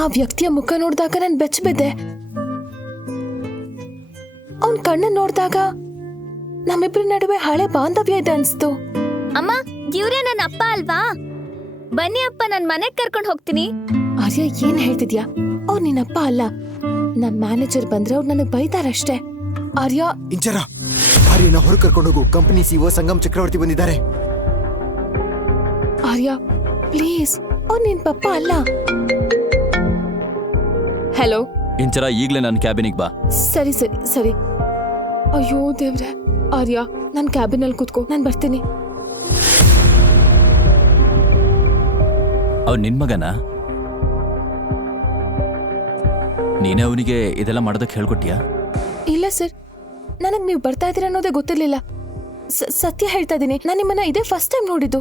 ಆ ವ್ಯಕ್ತಿಯ ಮುಖ ನೋಡಿದಾಗ ನಾನು ಬೆಚ್ಚಬಿದ್ದೆ. ಅವನ್ ಕಣ್ಣನ್ ನೋಡಿದಾಗ ನಮ್ಮಿಬ್ರ ನಡುವೆ ಹಳೆ ಬಾಂಧವ್ಯ ಇದೆ ಅನ್ಸ್ತು. ಅಮ್ಮ, ಇವ್ರೇ ನನ್ನ ಅಪ್ಪ ಅಲ್ವಾ? ಬನ್ನಿ ಅಪ್ಪ, ನನ್ ಮನೆಗ್ ಕರ್ಕೊಂಡು ಹೋಗ್ತೀನಿ. ಆರ್ಯ, ಏನ್ ಹೇಳ್ತಿದ್ಯಾ? ಅವ್ರು ನಿನ್ನಪ್ಪ ಅಲ್ಲ. ನಮ್ ಮ್ಯಾನೇಜರ್ ಬಂದ್ರೆ ಅವ್ರು ನನಗ್ ಬೈತಾರಷ್ಟೇ. ಆರ್ಯ, ಇಂಚರ, ಆರ್ಯನ ಹೊರ ಕರ್ಕೊಂಡು ಹೋಗು. ಕಂಪನಿ ಸಿಒ ಸಂಗಮ್ ಚಕ್ರವರ್ತಿ ಬಂದಿದ್ದಾರೆ. ಆರ್ಯ ಪ್ಲೀಸ್, ಅವ್ರು ನಿನ್ ಪಪ್ಪ ಅಲ್ಲ. ಹಲೋ ಇಂಚರ, ಈಗ್ಲೇ ನನ್ನ ಕ್ಯಾಬಿನಿಗೆ ಬಾ. ಸರಿ ಸರಿ ಸರಿ. ಅಯ್ಯೋ ದೇವ್ರೆ. ಆರ್ಯ, ನನ್ ಕ್ಯಾಬಿನಲ್ಲಿ ಕೂತ್ಕೋ, ನಾನ್ ಬರ್ತೀನಿ. ಅವ್ನು ನಿನ್ ಮಗನ? ನೀನೇ ಅವನಿಗೆ ಇದೆಲ್ಲ ಮಾಡೋದಕ್ಕೆ ಹೇಳ್ಕೊಟ್ಟಿಯಾ? ಇಲ್ಲ ಸರ್, ನನಗ್ ನೀವು ಬರ್ತಾ ಇದ್ದೀರ ಅನ್ನೋದೇ ಗೊತ್ತಿರ್ಲಿಲ್ಲ. ಸತ್ಯ ಹೇಳ್ತಾ ಇದೀನಿ, ನಾನು ನಿಮ್ಮನ್ನ ಇದೇ ಫಸ್ಟ್ ಟೈಮ್ ನೋಡಿದ್ದು.